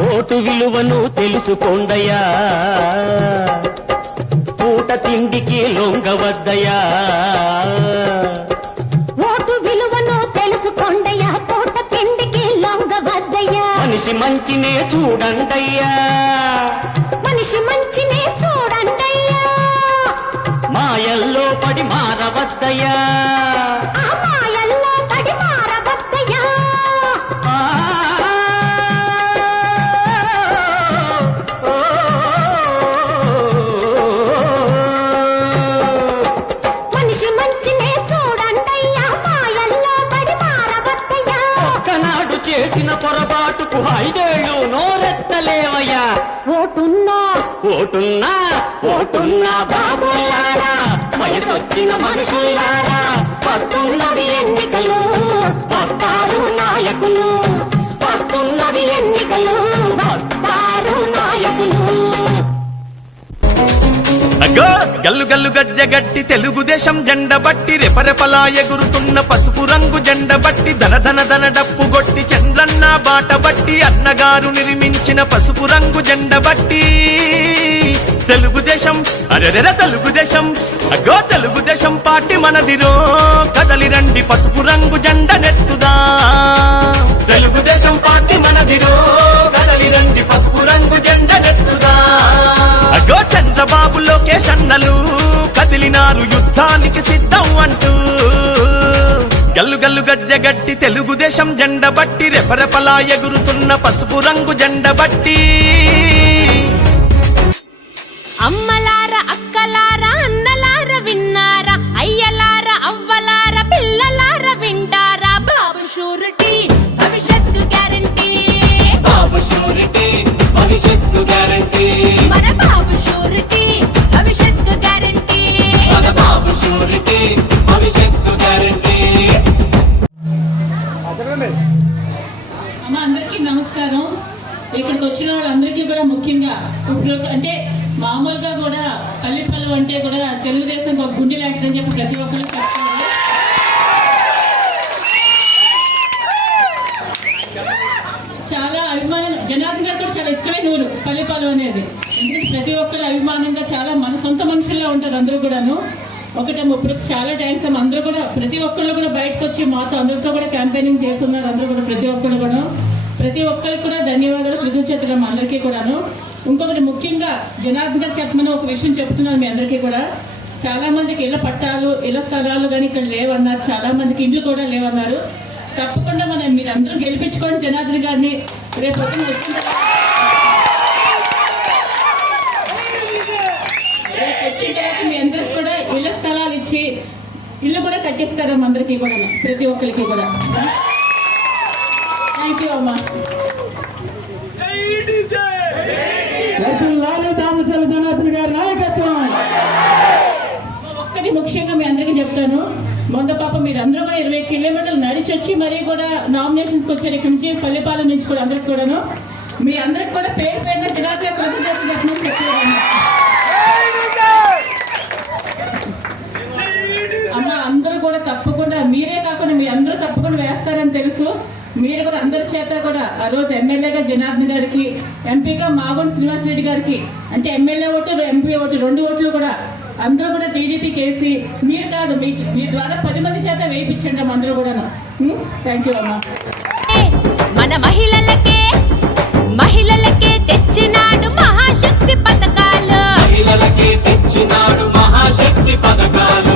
Vote విలువను తెలుసుకోండయ్యా. పూట తిండికి లొంగవద్దయ్యా. ఓటు విలువను తెలుసుకోండయ్యా పూట తిండికి లొంగవద్దయ్యా. మనిషి మంచినే చూడండయ్యా. మనిషి మంచినే చూడండయ్యా. మాయల్లో పడి మారవద్దయ్యా. పొరపాటుకు ఐదేళ్ళు నోరెత్తలేవయ్యా. ఓటున్నా. ఓటున్నా ఓటున్నా బాబులారా వయసొచ్చిన మనుషులారా వస్తున్నవి ఎన్నికలు వస్తారు నాయకులు వస్తున్నవి ఎన్నికలు వస్తారు నాయకులు. అగ్గో గల్లు గల్లు గజ్జ గట్టి తెలుగుదేశం జెండ బట్టి రెపరెపలా ఎగురుతున్న పసుపు రంగు జెండ బట్టి ధన ధన ధన డప్పు గొట్టి చంద్రన్న బట్టి అన్నగారు నిర్మించిన పసుపు రంగు జెండ బట్టి. తెలుగుదేశం అరెరెర తెలుగుదేశం అగ్గో తెలుగుదేశం పార్టీ మనదిరో. కదలి రండి పసుపు రంగు జెండ నెత్తు గల్లు గల్లు గజ్జ గట్టి తెలుగుదేశం జెండ బట్టి రెపరెపలా ఎగురుతున్న పసుపు రంగు జెండ బట్టి. అమ్మలార అక్కలార అన్నలార విన్నారా అయ్యలార అవ్వలార పిల్లలార వింటారా? బాబు షూరిటీ భవిష్యత్తు గ్యారంటీ. బాబు షూరిటీ భవిష్యత్తు గ్యారంటీ. మన బాబు షూరిటీ భవిష్యత్తు గ్యారంటీ. మన బాబు షూరిటీ అమ్మ అందరికీ నమస్కారం. ఇక్కడికి వచ్చిన వాళ్ళందరికీ కూడా ముఖ్యంగా ఇప్పుడు అంటే మామూలుగా కూడా పల్లిపల్లు అంటే కూడా తెలుగుదేశం ఒక గుండె లాంటిదని చెప్పి ప్రతి ఒక్కరు చెప్తారు చాలా అభిమానం జనార్దన్ గారు కూడా చాలా ఇష్టమైన ఊరు పల్లిపాలెం అనేది. ఎందుకంటే ప్రతి ఒక్కరు అభిమానంగా చాలా మన సొంత మనుషుల్లో ఉంటారు అందరూ కూడాను. ఒకటేమో ఇప్పుడు చాలా థ్యాంక్స్ అందరూ కూడా ప్రతి ఒక్కళ్ళు కూడా బయటకు వచ్చి మాతో అందరితో కూడా క్యాంపెయినింగ్ చేస్తున్నారు. అందరూ కూడా ప్రతి ఒక్కరు కూడా. ప్రతి ఒక్కరికి కూడా ధన్యవాదాలు. కృతజ్ఞతలు అందరికీ కూడాను. ఇంకొకటి ముఖ్యంగా జనార్దన్ గారు చెప్పమని ఒక విషయం చెప్తున్నాను మీ అందరికీ కూడా. చాలా మందికి పట్టాలు ఇళ్ళ స్థలాలు కానీ ఇక్కడ లేవన్నారు. చాలా మందికి ఇండ్లు కూడా లేవన్నారు. తప్పకుండా మనం మీరు అందరూ గెలిపించుకోండి జనార్దన్ గారిని. రేపు వచ్చిన రేపు వచ్చిన తర్వాత మీ అందరికి కూడా ఇళ్ళ స్థలాలు ఇచ్చి ఇల్లు కూడా కట్టిస్తారు అందరికీ కూడా? ప్రతి ఒక్కరికి కూడా. థ్యాంక్ యూ అమ్మా. గారి నాయకత్వం. ఒక్కటి ముఖ్యంగా మీ అందరికీ చెప్తాను. మొన్న పాప మీరు అందరూ కూడా ఇరవై కిలోమీటర్లు నడిచి వచ్చి మరీ కూడా నామినేషన్స్కి వచ్చారు ఇక్కడ నుంచి పల్లెపాలెం నుంచి కూడా అందరికి కూడాను మీ అందరికి కూడా పేరు పేరున జనార్దన్ కృతజ్ఞతలు చెప్పమని చెప్పాను అమ్మ అందరూ కూడా తప్పకుండా మీరే కాకుండా మీ అందరూ వేస్తారని తెలుసు. మీరు కూడా అందరి చేత కూడా ఆ రోజు ఎమ్మెల్యేగా జనార్దన్ గారికి ఎంపీగా మాగోన్ శ్రీనివాస్ రెడ్డి గారికి అంటే ఎమ్మెల్యే ఓటు ఎంపీ ఓటు రెండు ఓట్లు కూడా అందరూ కూడా టీడీపీకి వేసి మీరు కాదు మీ మీ ద్వారా పది మంది చేత వేయించండి అందరూ కూడా థ్యాంక్ యూ అమ్మా. మన మహిళలకే మహిళలకే తెచ్చినాడు మహాశక్తి పథకాలు. మహిళలకి తెచ్చినాడు మహాశక్తి పథకాలు.